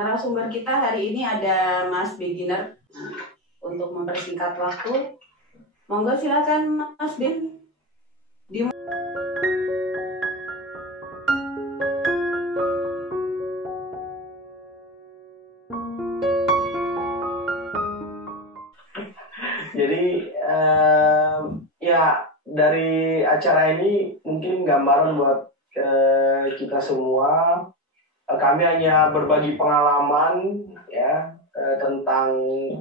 narasumber kita hari ini ada Mas Beginner. Untuk mempersingkat waktu, monggo silakan Mas Bin. Jadi ya dari acara ini mungkin gambaran buat kita semua. Kami hanya berbagi pengalaman ya tentang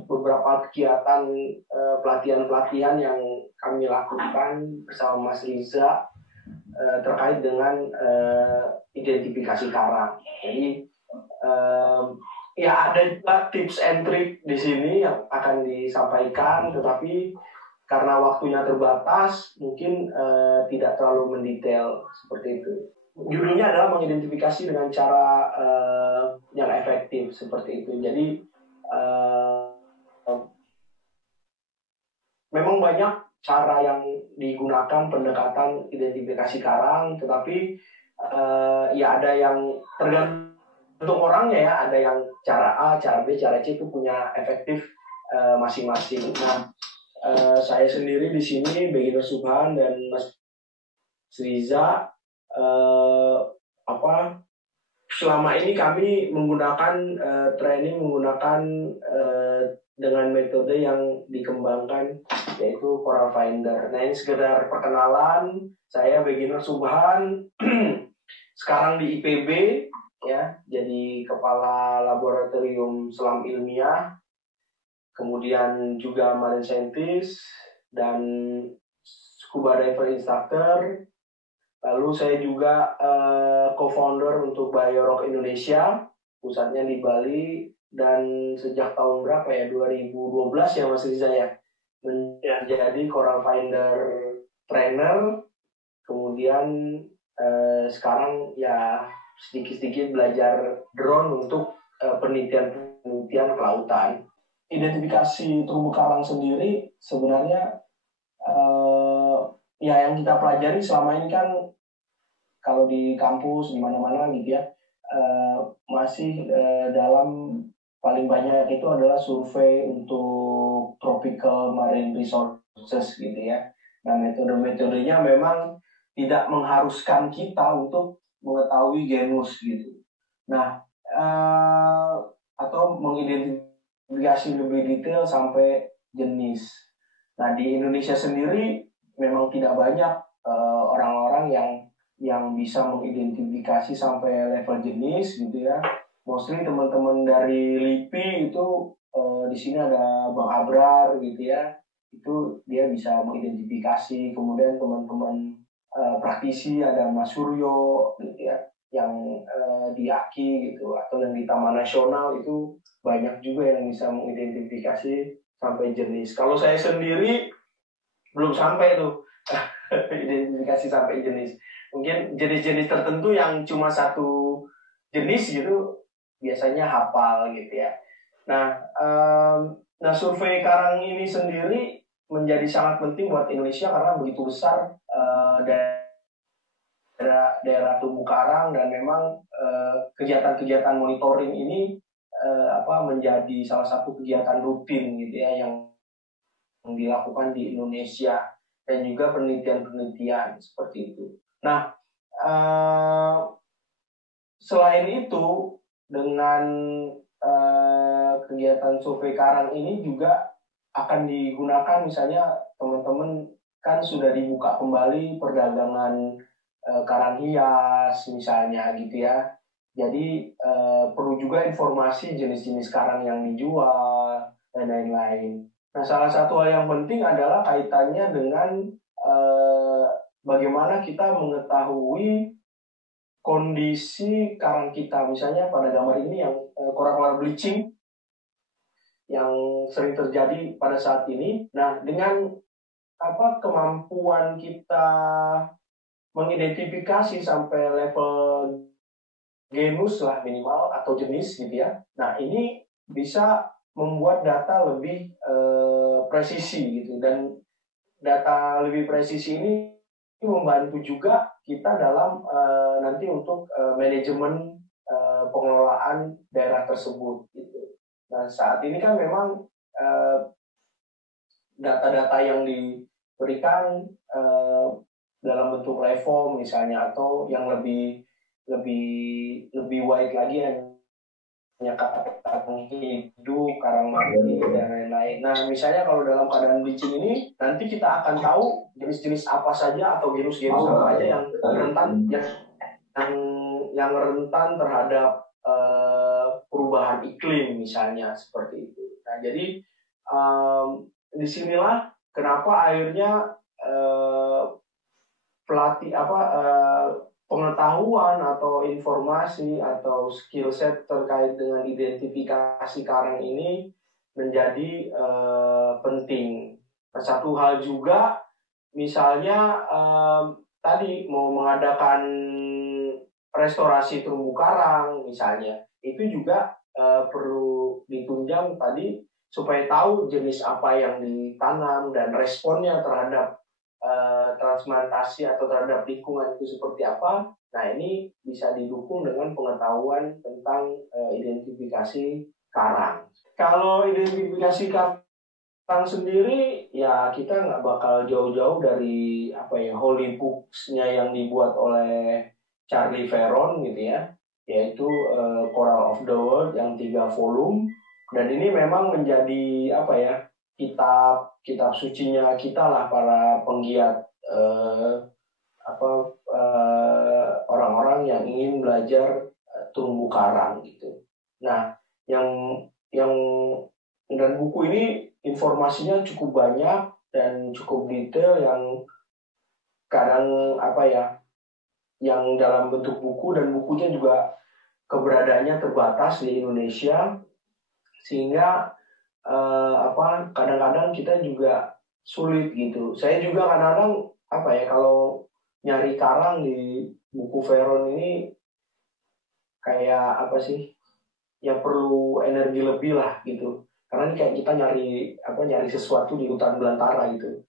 beberapa kegiatan pelatihan-pelatihan yang kami lakukan bersama Mas Riza terkait dengan identifikasi karang. Jadi ya ada tips and trick di sini yang akan disampaikan, tetapi karena waktunya terbatas mungkin tidak terlalu mendetail seperti itu. Judulnya adalah mengidentifikasi dengan cara yang efektif seperti itu. Jadi memang banyak cara yang digunakan pendekatan identifikasi karang, tetapi ya ada yang tergantung orangnya ya. Ada yang cara A, cara B, cara C itu punya efektif masing-masing. Nah, saya sendiri di sini Beginner Subhan dan Mas Riza selama ini kami menggunakan training menggunakan dengan metode yang dikembangkan yaitu Coral Finder. Nah, ini sekedar perkenalan, saya Beginner Subhan sekarang di IPB ya, jadi kepala laboratorium selam ilmiah, kemudian juga marine scientist dan scuba diver instructor. Lalu saya juga co-founder untuk BioRock Indonesia, pusatnya di Bali, dan sejak tahun berapa ya, 2012 ya Mas Riza ya, menjadi Coral Finder trainer, kemudian sekarang ya sedikit-sedikit belajar drone untuk penelitian kelautan. Identifikasi terumbu karang sendiri sebenarnya ya yang kita pelajari selama ini kan kalau di kampus di mana-mana gitu ya, masih dalam paling banyak itu adalah survei untuk tropical marine resources gitu ya. Nah, metode-metodenya memang tidak mengharuskan kita untuk mengetahui genus gitu. Nah, atau mengidentifikasi lebih detail sampai jenis. Nah, di Indonesia sendiri memang tidak banyak orang-orang yang bisa mengidentifikasi sampai level jenis gitu ya. Mostly teman-teman dari LIPI itu di sini ada Bang Abrar gitu ya. Itu dia bisa mengidentifikasi. Kemudian teman-teman praktisi ada Mas Suryo gitu ya, yang di AKI gitu atau yang di Taman Nasional itu banyak juga yang bisa mengidentifikasi sampai jenis. Kalau saya sendiri belum sampai tuh identifikasi sampai jenis. Mungkin jenis-jenis tertentu yang cuma satu jenis gitu biasanya hafal gitu ya. Nah, survei karang ini sendiri menjadi sangat penting buat Indonesia karena begitu besar daerah terumbu karang, dan memang kegiatan-kegiatan monitoring ini menjadi salah satu kegiatan rutin gitu ya yang dilakukan di Indonesia, dan juga penelitian-penelitian seperti itu. Nah, selain itu dengan kegiatan survei karang ini juga akan digunakan, misalnya teman-teman kan sudah dibuka kembali perdagangan karang hias misalnya gitu ya. Jadi perlu juga informasi jenis-jenis karang yang dijual dan lain-lain. Nah, salah satu hal yang penting adalah kaitannya dengan bagaimana kita mengetahui kondisi karang kita. Misalnya pada gambar ini yang coral bleaching yang sering terjadi pada saat ini. Nah, dengan kemampuan kita mengidentifikasi sampai level genus lah minimal atau jenis gitu ya. Nah, ini bisa membuat data lebih presisi gitu, dan data lebih presisi ini membantu juga kita dalam nanti untuk manajemen pengelolaan daerah tersebut gitu. Nah saat ini kan memang data-data yang diberikan dalam bentuk live form misalnya, atau yang lebih wide lagi yang karang hidup, karang mati, dan lain-lain. Nah, misalnya kalau dalam keadaan bleaching ini, nanti kita akan tahu jenis-jenis apa saja atau genus-genus apa aja yang rentan yang rentan terhadap perubahan iklim misalnya, seperti itu. Nah, jadi disinilah kenapa akhirnya pengetahuan atau informasi atau skill set terkait dengan identifikasi karang ini menjadi penting. Nah, satu hal juga, misalnya tadi mau mengadakan restorasi terumbu karang misalnya, itu juga perlu ditunjang tadi supaya tahu jenis apa yang ditanam dan responnya terhadap transplantasi atau terhadap lingkungan itu seperti apa. Nah, ini bisa didukung dengan pengetahuan tentang identifikasi karang. Kalau identifikasi karang sendiri, ya kita nggak bakal jauh-jauh dari holy books-nya yang dibuat oleh Charlie Veron gitu ya, yaitu Coral of the World yang 3 volume. Dan ini memang menjadi kitab sucinya kita lah, para penggiat orang-orang yang ingin belajar terumbu karang gitu. Nah, yang dan buku ini informasinya cukup banyak dan cukup detail, yang kadang yang dalam bentuk buku, dan bukunya juga keberadaannya terbatas di Indonesia, sehingga kadang-kadang kita juga sulit gitu. Saya juga kadang-kadang kalau nyari karang di buku Veron ini kayak ya perlu energi lebih lah gitu. Karena ini kayak kita nyari sesuatu di hutan belantara gitu.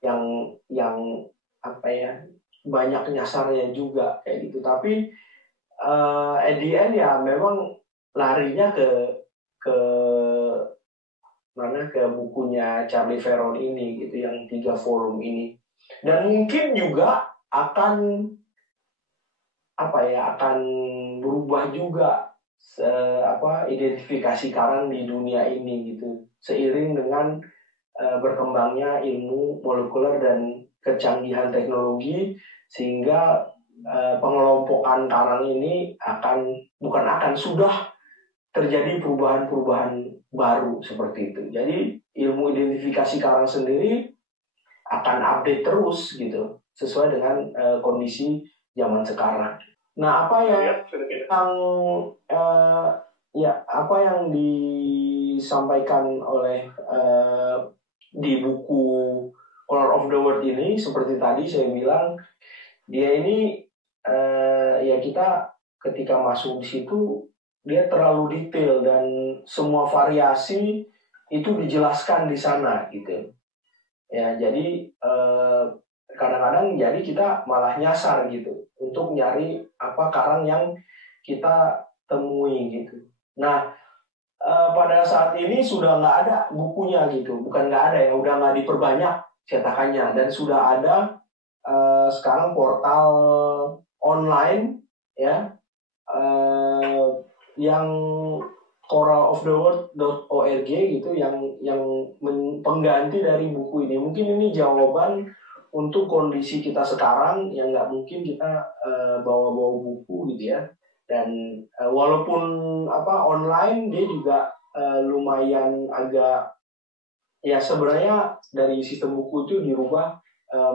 Yang banyak nyasarnya juga kayak gitu. Tapi at the end ya memang larinya ke bukunya Charlie Veron ini gitu, yang 3 volume ini. Dan mungkin juga akan berubah juga identifikasi karang di dunia ini gitu, seiring dengan berkembangnya ilmu molekuler dan kecanggihan teknologi, sehingga pengelompokan karang ini sudah terjadi perubahan-perubahan baru seperti itu. Jadi ilmu identifikasi karang sendiri akan update terus gitu, sesuai dengan kondisi zaman sekarang. Nah, apa yang disampaikan oleh di buku Color of the World ini, seperti tadi saya bilang, dia ini kita ketika masuk di situ, dia terlalu detail dan semua variasi itu dijelaskan di sana gitu. Ya, jadi kadang-kadang jadi kita malah nyasar gitu untuk nyari karang yang kita temui gitu. Nah, pada saat ini sudah nggak ada bukunya gitu, bukan nggak ada ya, udah nggak diperbanyak cetakannya, dan sudah ada sekarang portal online ya, yang coraloftheworld.org gitu, yang pengganti dari buku ini. Mungkin ini jawaban untuk kondisi kita sekarang yang nggak mungkin kita bawa-bawa buku gitu ya. Dan walaupun online, dia juga lumayan agak, ya sebenarnya dari sistem buku itu dirubah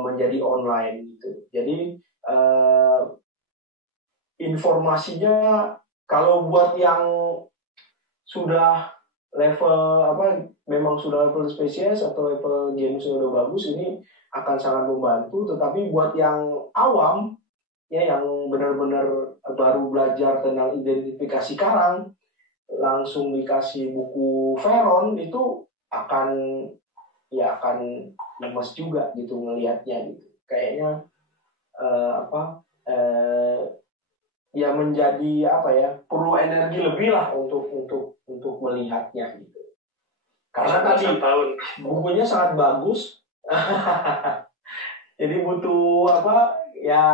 menjadi online gitu. Jadi informasinya, kalau buat yang sudah memang sudah level spesies atau level genusnya udah bagus, ini akan sangat membantu. Tetapi buat yang awam ya, yang benar-benar baru belajar tentang identifikasi karang, langsung dikasih buku Veron, itu akan lemes juga gitu ngelihatnya gitu. Kayaknya ya menjadi apa ya, perlu energi lebih lah untuk melihatnya gitu. Karena tadi bukunya sangat bagus. Jadi butuh apa ya,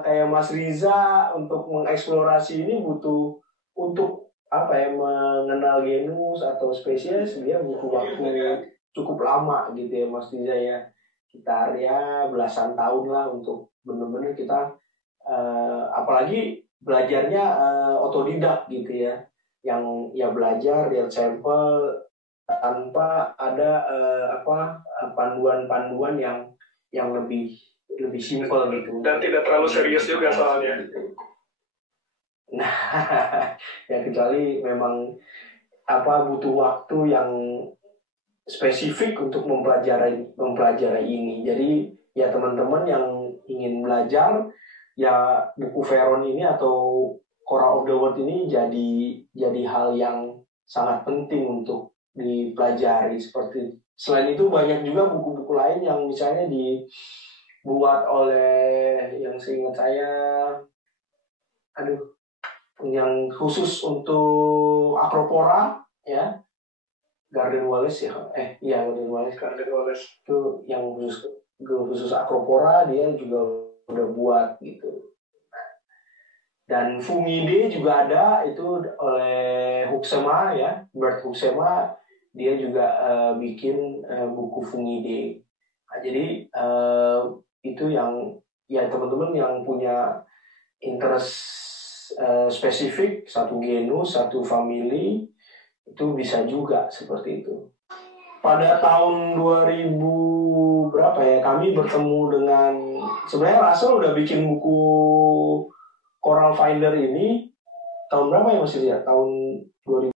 kayak Mas Riza untuk mengeksplorasi ini butuh untuk apa ya, mengenal genus atau spesies, dia butuh waktu cukup lama gitu ya Mas Riza ya. Sekitar ya belasan tahun lah untuk benar-benar kita apalagi belajarnya otodidak gitu ya, yang ya belajar lihat sampel tanpa ada panduan-panduan yang lebih simpel gitu dan tidak terlalu serius juga soalnya gitu. Nah ya kecuali memang butuh waktu yang spesifik untuk mempelajari ini. Jadi ya teman-teman yang ingin belajar, ya buku Veron ini atau Coral of the World ini jadi hal yang sangat penting untuk dipelajari. Seperti selain itu banyak juga buku-buku lain yang misalnya dibuat oleh, yang seingat saya, yang khusus untuk Acropora ya, Garden Wallace ya, Garden Wallace itu yang khusus Acropora, dia juga udah buat gitu. Dan Fungide juga ada, itu oleh Hoeksema ya, Bert Hoeksema, dia juga bikin buku Fungide. Nah, jadi itu yang ya teman-teman yang punya interest spesifik, satu genus, satu family, itu bisa juga seperti itu. Pada tahun 2000 berapa ya, kami bertemu dengan, sebenarnya Russell udah bikin buku Coral Finder ini tahun berapa ya Mas ya? Tahun 2000